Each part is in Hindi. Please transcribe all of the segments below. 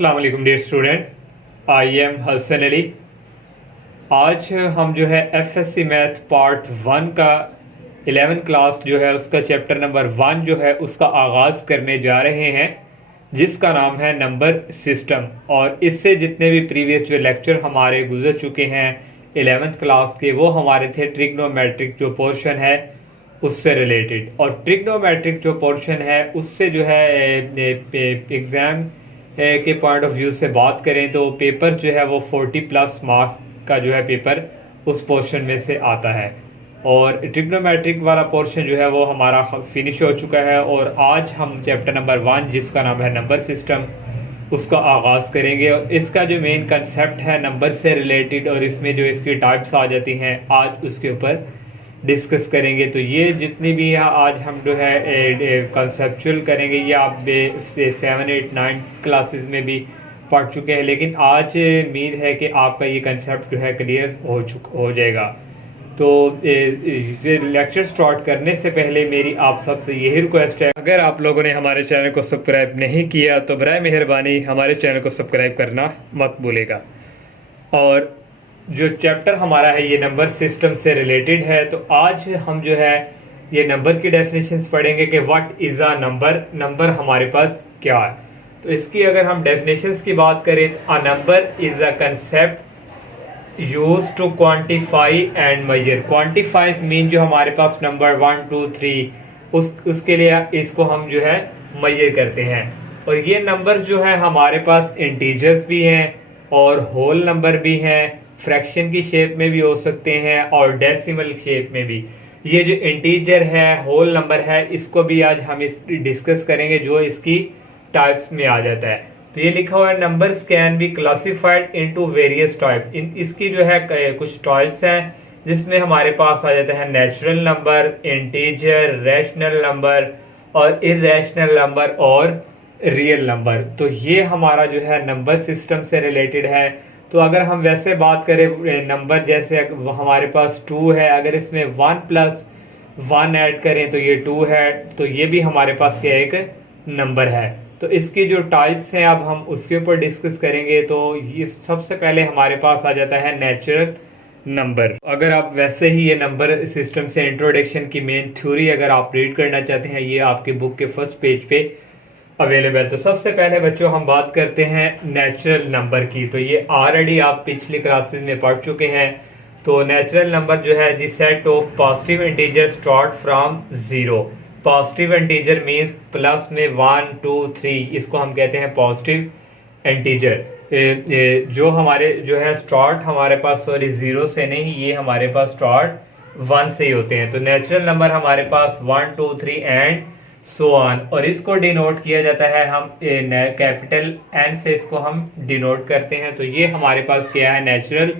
अस्सलाम वालेकुम dear student, I am Hasan Ali. आज हम जो है एफएससी मैथ पार्ट 1 का 11 क्लास जो है उसका चैप्टर नंबर 1 जो है उसका आगाज़ करने जा रहे हैं, जिसका नाम है नंबर सिस्टम। और इससे जितने भी प्रीवियस जो लेक्चर हमारे गुजर चुके हैं 11th क्लास के, वो हमारे थे ट्रिग्नोमेट्रिक जो पोर्शन है उससे रिलेटेड। और ट्रिग्नोमेट्रिक जो पोर्शन है उससे जो है एग्ज़ाम के पॉइंट ऑफ व्यू से बात करें तो पेपर जो है वो 40+ मार्क्स का जो है पेपर उस पोर्शन में से आता है। और ट्रिग्नोमेट्रिक वाला पोर्शन जो है वो हमारा फिनिश हो चुका है। और आज हम चैप्टर नंबर 1 जिसका नाम है नंबर सिस्टम उसका आगाज़ करेंगे। और इसका जो मेन कंसेप्ट है नंबर से रिलेटेड और इसमें जो इसकी टाइप्स आ जाती हैं आज उसके ऊपर डिस्कस करेंगे। तो ये जितनी भी आज हम जो है कंसेप्चुअल करेंगे ये आप 7, 8, 9 क्लासेस में भी पढ़ चुके हैं, लेकिन आज उम्मीद है कि आपका ये कंसेप्ट जो है क्लियर हो जाएगा। तो लेक्चर स्टार्ट करने से पहले मेरी आप सबसे यही रिक्वेस्ट है, अगर आप लोगों ने हमारे चैनल को सब्सक्राइब नहीं किया तो बराए मेहरबानी हमारे चैनल को सब्सक्राइब करना मत भूलेगा। और जो चैप्टर हमारा है ये नंबर सिस्टम से रिलेटेड है। तो आज हम जो है ये नंबर की डेफिनेशंस पढ़ेंगे कि what is a number, number हमारे पास क्या है। तो इसकी अगर हम डेफिनेशंस की बात करें तो a number is a concept use to quantify and measure. Quantify mean जो हमारे पास नंबर 1, 2, 3 उसके लिए इसको हम जो है मेजर करते हैं। और ये नंबर जो है हमारे पास इंटीजर्स भी हैं और होल नंबर भी हैं, फ्रैक्शन की शेप में भी हो सकते हैं और डेसिमल शेप में भी। ये जो इंटीजर है, होल नंबर है, इसको भी आज हम डिस्कस करेंगे जो इसकी टाइप्स में आ जाता है। तो ये लिखा हुआ है numbers can be classified into various type. इसकी जो है कुछ टाइप्स हैं जिसमें हमारे पास आ जाता है natural number, integer, rational number और इरैशनल नंबर और रियल नंबर। तो ये हमारा जो है नंबर सिस्टम से रिलेटेड है। तो अगर हम वैसे बात करें नंबर, जैसे हमारे पास 2 है, अगर इसमें 1+1 ऐड करें तो ये 2 है, तो ये भी हमारे पास क्या एक नंबर है। तो इसकी जो टाइप्स हैं अब हम उसके ऊपर डिस्कस करेंगे। तो ये सबसे पहले हमारे पास आ जाता है नेचुरल नंबर। अगर आप वैसे ही ये नंबर सिस्टम से इंट्रोडक्शन की मेन थ्योरी अगर आप रीड करना चाहते हैं, ये आपके बुक के फर्स्ट पेज पे अवेलेबल। तो सबसे पहले बच्चों हम बात करते हैं नेचुरल नंबर की। तो ये ऑलरेडी आप पिछली क्लासेस में पढ़ चुके हैं। तो नेचुरल नंबर जो है the set of positive integer start from 0। Positive integer means plus में 1, 2, 3, इसको हम कहते हैं पॉजिटिव इंटीजर। जो हमारे जो है स्टार्ट हमारे पास 0 से नहीं, ये हमारे पास स्टार्ट 1 से ही होते हैं। तो नेचुरल नंबर हमारे पास 1, 2, 3 एंड सो ऑन। और इसको डिनोट किया जाता है हम कैपिटल एन से, इसको हम डिनोट करते हैं। तो ये हमारे पास क्या है नेचुरल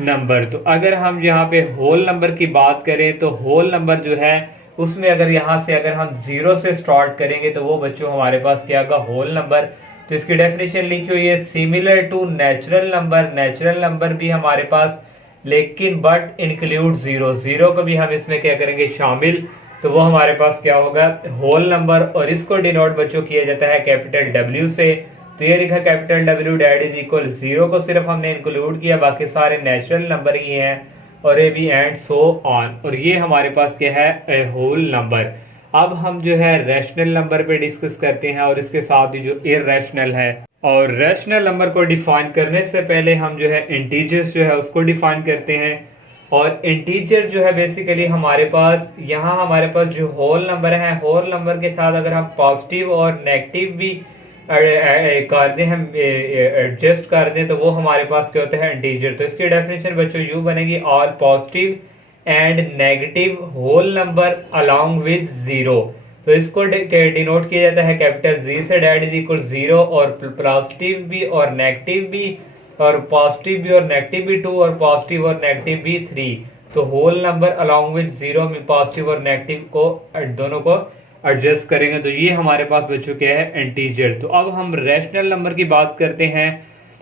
नंबर। तो अगर हम यहाँ पे होल नंबर की बात करें तो होल नंबर जो है उसमें अगर यहाँ से अगर हम 0 से स्टार्ट करेंगे तो वो बच्चों हमारे पास क्या होगा होल नंबर। तो इसकी डेफिनेशन लिखी हुई है similar to natural number. Natural number भी हमारे पास लेकिन बट इंक्लूड 0 को भी हम इसमें क्या करेंगे शामिल, तो वो हमारे पास क्या होगा होल नंबर। और इसको डिनोट बच्चों किया जाता है कैपिटल W से। तो ये लिखा capital W that is equal 0 को सिर्फ हमने इंक्लूड किया, बाकी सारे नेचुरल नंबर ही हैं और ये भी एंड सो ऑन। और ये हमारे पास क्या है होल नंबर। अब हम जो है रैशनल नंबर पे डिस्कस करते हैं और इसके साथ ही जो इरैशनल है। और रैशनल नंबर को डिफाइन करने से पहले हम जो है इंटीजर्स जो है उसको डिफाइन करते हैं। और इंटीजर जो है बेसिकली हमारे पास यहाँ हमारे पास जो होल नंबर है, होल नंबर के साथ अगर हम पॉजिटिव और नेगेटिव भी कर दें, हम एडजस्ट कर दें, तो वो हमारे पास क्या होता है इंटीजर। तो इसकी डेफिनेशन बच्चों यूं बनेगी all positive and negative whole number along with 0। तो इसको डिनोट किया जाता है कैपिटल Z से डेट इज इक्वल 0 और पॉजिटिव भी और नेगेटिव भी और पॉजिटिव भी और नेगेटिव भी 2 और पॉजिटिव और नेगेटिव भी 3। तो होल नंबर अलोंग विद 0 में पॉजिटिव और नेगेटिव को दोनों को एडजस्ट करेंगे। तो ये हमारे पास बच्चों क्या है इंटीजर। तो अब हम रैशनल नंबर की बात करते हैं।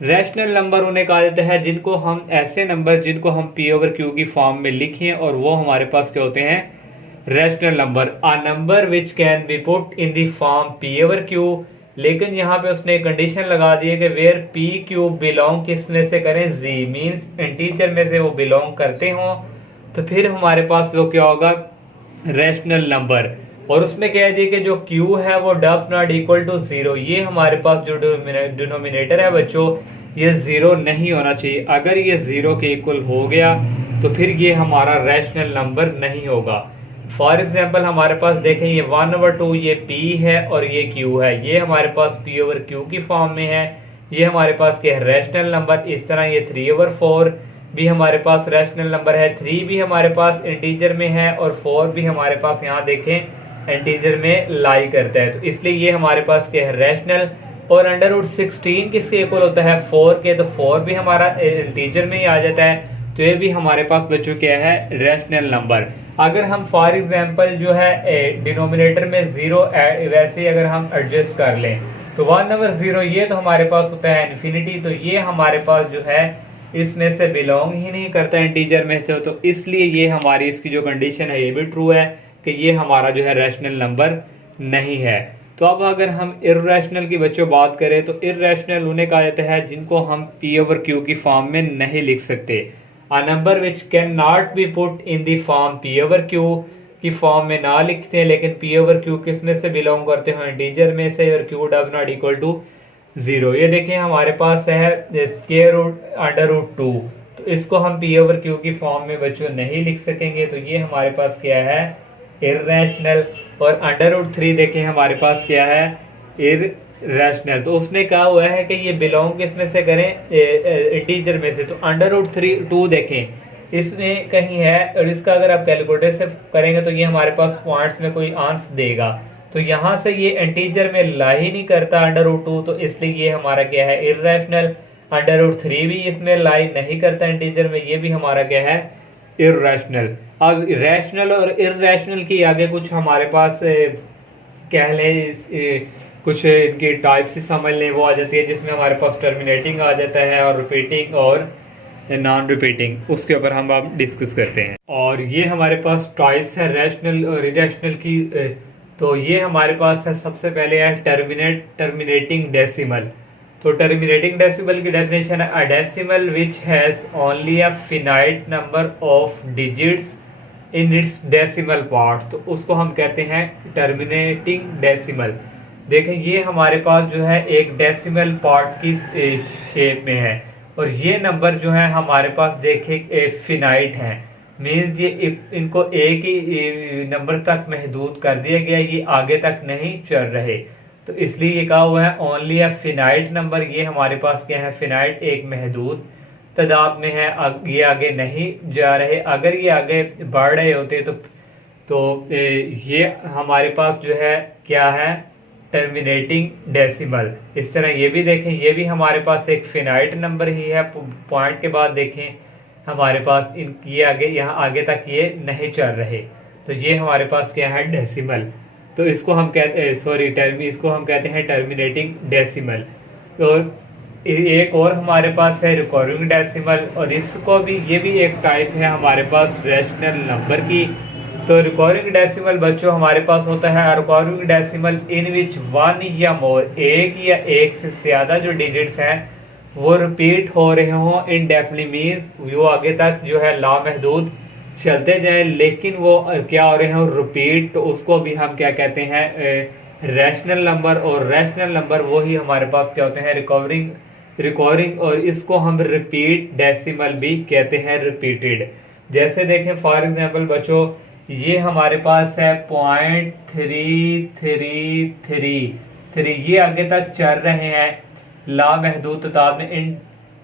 रैशनल नंबर उन्हें कहा जाता है जिनको हम ऐसे नंबर जिनको हम P/Q की फॉर्म में लिखें और वो हमारे पास क्या होते हैं rational number. A number which can be put in the form P/Q लेकिन यहाँ पे उसने कंडीशन लगा दी है कि वेयर पी क्यूब बिलोंग किस में से करें, जी मीन्स इंटीजर में से वो बिलोंग करते हों, तो फिर हमारे पास वो क्या होगा, रैशनल नंबर। और उसमें कह दिया कि जो क्यू है वो does not equal to zero, ये हमारे पास जो डिनोमिनेटर है बच्चों ये जीरो नहीं होना चाहिए। अगर ये जीरो के इक्वल हो गया तो फिर ये हमारा रैशनल नंबर नहीं होगा। फॉर एग्जाम्पल हमारे पास देखें ये 1/2 ये p है और ये q है, ये हमारे पास p/q की फॉर्म में है, ये हमारे पास क्या है, रैशनल नंबर। इस तरह ये 3/4 भी हमारे पास रैशनल नंबर है, 3 भी हमारे पास इंटीजर में है और 4 भी हमारे पास यहाँ देखें इंटीजर में लाई करता है, तो इसलिए ये हमारे पास क्या है, रैशनल। और √16 किसके इक्वल होता है, 4 के, तो 4 भी हमारा इंटीजर में ही आ जाता है, तो ये भी हमारे पास बच्चों क्या है, रैशनल नंबर। अगर हम फॉर एग्जांपल जो है डिनोमिनेटर में जीरो वैसे अगर हम एडजस्ट कर लें तो 1/0 ये तो हमारे पास होता है इन्फिनिटी, तो ये हमारे पास जो है इसमें से बिलोंग ही नहीं करता इंटीजर में से, तो इसलिए ये हमारी इसकी जो कंडीशन है ये भी ट्रू है कि ये हमारा जो है रैशनल नंबर नहीं है। तो अब अगर हम इर्रेशनल की बच्चों बात करें तो इर्रेशनल उन्हें कहा जाता है जिनको हम p/q की फॉर्म में नहीं लिख सकते। A number which can not be put in the form p/q की फॉर्म में ना लिखते हैं, लेकिन p/q किस में से बिलोंग करते हैं, इंटीजर में से, और q does not equal to zero. ये देखें हमारे पास है स्क्वायर रूट √2, तो इसको हम p/q की फॉर्म में बच्चों नहीं लिख सकेंगे, तो ये हमारे पास क्या है, इर्रेशनल। और √3 देखें हमारे पास क्या है, इर्रेशनल। तो उसने कहा हुआ है कि ये बिलोंग किस में से करें, इंटीजर में से, तो √2 देखें इसमें कहीं है, और इसका अगर आप कैलकुलेटर से करेंगे तो ये हमारे पास पॉइंट्स में कोई आंसर देगा, तो यहाँ से ये इंटीजर में ला ही नहीं करता √2, तो इसलिए ये हमारा क्या है, इर्रेशनल। √3 भी इसमें लाई नहीं करता इंटीजर में, ये भी हमारा क्या है, इर्रेशनल। अब रैशनल और इर्रेशनल की आगे कुछ हमारे पास कह लें कुछ इनकी टाइप्स ही समझ लें वो आ जाती है, जिसमें हमारे पास टर्मिनेटिंग आ जाता है और रिपीटिंग और नॉन रिपीटिंग, उसके ऊपर हम अब डिस्कस करते हैं। और ये हमारे पास टाइप्स है रैशनल और इरेशनल की। तो ये हमारे पास है, सबसे पहले है टर्मिनेटिंग डेसिमल। तो टर्मिनेटिंग डेसिमल की डेफिनेशन है, a decimal which has only a finite number of digits in its decimal part, तो उसको हम कहते हैं टर्मिनेटिंग डेसिमल। देखें ये हमारे पास जो है एक डेसिमल पार्ट की शेप में है, और ये नंबर जो है हमारे पास देखें फिनाइट हैं, मीन्स ये इनको एक ही नंबर तक महदूद कर दिया गया, ये आगे तक नहीं चल रहे, तो इसलिए ये कहा हुआ है ओनली अ फिनाइट नंबर। ये हमारे पास क्या है, फिनाइट, एक महदूद तादाद में है, ये आगे नहीं जा रहे। अगर ये आगे बढ़ रहे होते तो ये हमारे पास जो है क्या है, टर्मिनेटिंग डेसिमल। इस तरह ये भी देखें, ये भी हमारे पास एक फिनाइट नंबर ही है, पॉइंट के बाद देखें हमारे पास ये आगे, यहाँ आगे तक ये नहीं चल रहे, तो ये हमारे पास क्या है, डेसिमल। तो इसको हम कहते इसको हम कहते हैं टर्मिनेटिंग डेसिमल। और एक और हमारे पास है रिकॉर्डिंग डेसिमल, और इसको भी, ये भी एक टाइप है हमारे पास रैशनल नंबर की। तो रिकॉर्डिंग डेसिमल बच्चों हमारे पास होता है recording decimal in which one या मोर, एक या एक से ज्यादा जो डिजिट्स हैं वो रिपीट हो रहे हों इनडेफिनिटली, मीन्स वो आगे तक जो है लामहदूद चलते जाएं, लेकिन वो क्या हो रहे हैं, रिपीट, तो उसको भी हम क्या कहते हैं, रैशनल नंबर। और रैशनल नंबर वो ही हमारे पास क्या होते हैं, रिकॉर्डिंग, और इसको हम रिपीट डेसिमल भी कहते हैं, रिपीटेड। जैसे देखें फॉर एग्जांपल बच्चों, ये हमारे पास है 0.3333, ये आगे तक चल रहे हैं लामहदूद तादाद में,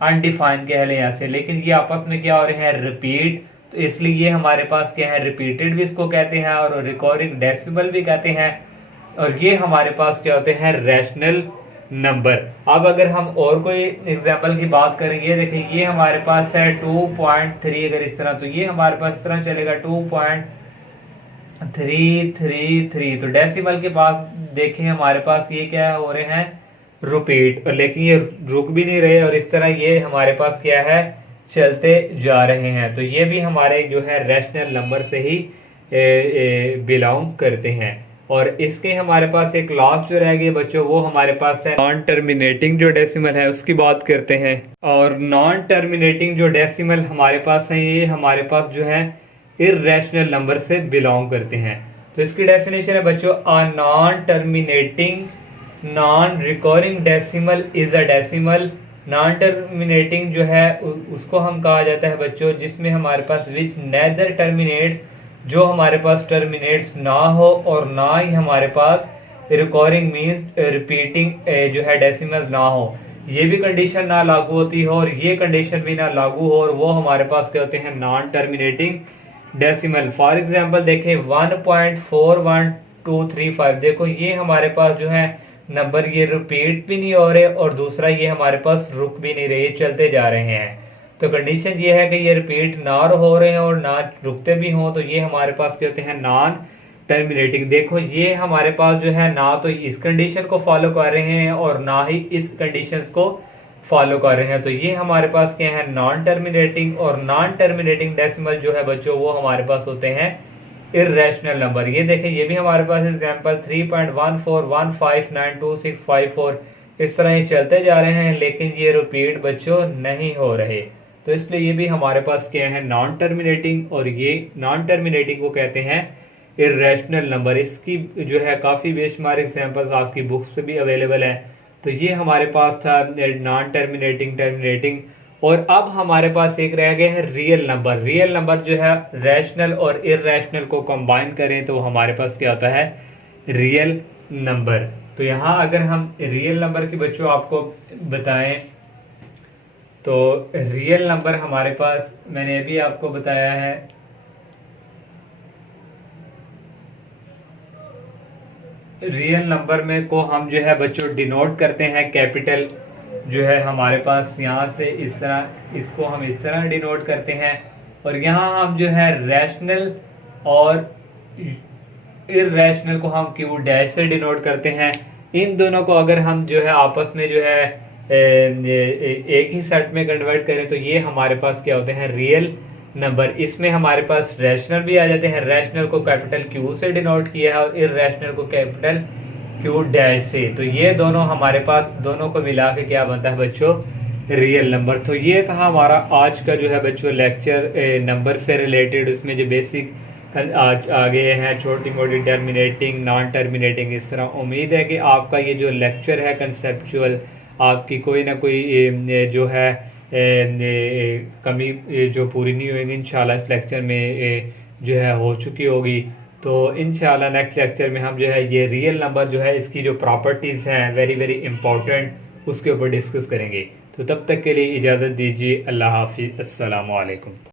अनडिफाइंड कह लें ऐसे, लेकिन ये आपस में क्या हो रहे हैं, रिपीट, तो इसलिए ये हमारे पास क्या है, रिपीटेड भी इसको कहते हैं और रिकॉर्डिंग डेसिमल भी कहते हैं, और ये हमारे पास क्या होते हैं, रैशनल नंबर। अब अगर हम और कोई एग्जांपल की बात करें, ये देखें ये हमारे पास है 2.3, अगर इस तरह, तो ये हमारे पास इस तरह चलेगा 2.333, तो डेसिमल के पास देखें हमारे पास ये क्या हो रहे हैं, रिपीट, लेकिन ये रुक भी नहीं रहे, और इस तरह ये हमारे पास क्या है, चलते जा रहे हैं। तो ये भी हमारे जो है रैशनल नंबर से ही बिलोंग करते हैं। और इसके हमारे पास एक लास्ट जो रह गई बच्चों वो हमारे पास है नॉन टर्मिनेटिंग जो डेसिमल है उसकी बात करते हैं। और नॉन टर्मिनेटिंग जो डेसिमल हमारे पास है ये हमारे पास जो है इर्रेशनल नंबर से बिलोंग करते हैं। तो इसकी डेफिनेशन है बच्चों, a non terminating non recording decimal is a decimal. Non terminating जो है उसको हम कहा जाता है बच्चों जिसमें हमारे पास विच नेदर टर्मिनेट्स, जो हमारे पास टर्मिनेट्स ना हो और ना ही हमारे पास रिकॉर्डिंग मींस रिपीटिंग जो है डेसिमल ना हो, ये भी कंडीशन ना लागू होती हो और ये कंडीशन भी ना लागू हो, और वो हमारे पास क्या होते हैं non terminating decimal. For example देखें 1.41235, देखो ये हमारे पास जो है नंबर ये रिपीट भी नहीं हो रहे और दूसरा ये हमारे पास रुक भी नहीं रहे, चलते जा रहे हैं। तो कंडीशन ये है कि ये रिपीट ना हो रहे हैं और ना रुकते भी हों, तो ये हमारे पास क्या होते हैं नॉन टर्मिनेटिंग। देखो ये हमारे पास जो है ना तो इस कंडीशन को फॉलो कर रहे हैं और ना ही इस कंडीशन को फॉलो कर रहे हैं, तो ये हमारे पास क्या है नॉन टर्मिनेटिंग। और नॉन टर्मिनेटिंग डेसिमल जो है बच्चों वो हमारे पास होते हैं इर्रेशनल नंबर। ये देखें ये भी हमारे पास एग्जांपल 3.14159264, इस तरह ये चलते जा रहे हैं लेकिन ये रिपीट बच्चों नहीं हो रहे, तो इसलिए ये भी हमारे पास क्या है नॉन टर्मिनेटिंग। और ये नॉन टर्मिनेटिंग को कहते हैं इर्रेशनल नंबर। इसकी जो है काफ़ी बेशुमार एग्जांपल्स आपकी बुक्स पे भी अवेलेबल है। तो ये हमारे पास था नॉन टर्मिनेटिंग, टर्मिनेटिंग। और अब हमारे पास एक रह गया है रियल नंबर। रियल नंबर जो है रैशनल और इर्रेशनल को कंबाइन करें तो हमारे पास क्या होता है रियल नंबर। तो यहाँ अगर हम रियल नंबर की बच्चों आपको बताएं तो रियल नंबर हमारे पास मैंने अभी आपको बताया है रियल नंबर में को हम जो है बच्चों डिनोट करते हैं कैपिटल जो है हमारे पास यहाँ से इस तरह, इसको हम इस तरह डिनोट करते हैं। और यहाँ हम जो है रैशनल और इर्रेशनल को हम क्यू डैश से डिनोट करते हैं। इन दोनों को अगर हम जो है आपस में जो है एक ही सेट में कन्वर्ट करें तो ये हमारे पास क्या होते हैं रियल नंबर। इसमें हमारे पास रैशनल भी आ जाते हैं, रैशनल को कैपिटल क्यू से डिनोट किया है और इर्रेशनल को कैपिटल क्यू डैश से। तो ये दोनों हमारे पास दोनों को मिला के क्या बनता है बच्चों रियल नंबर। तो ये था हमारा आज का जो है बच्चों लेक्चर नंबर से रिलेटेड। उसमें जो बेसिक आज आगे हैं छोटी मोटी टर्मिनेटिंग, नॉन टर्मिनेटिंग, इस तरह। उम्मीद है कि आपका ये जो लेक्चर है कंसेप्चुअल आपकी कोई ना कोई जो है कमी जो पूरी नहीं होगी इंशाल्लाह इस लेक्चर में जो है हो चुकी होगी। तो इंशाल्लाह नेक्स्ट लेक्चर में हम जो है ये रियल नंबर जो है इसकी जो प्रॉपर्टीज़ हैं वेरी वेरी इंपॉर्टेंट उसके ऊपर डिस्कस करेंगे। तो तब तक के लिए इजाज़त दीजिए। अल्लाह हाफिज़, अस्सलामु अलैकुम।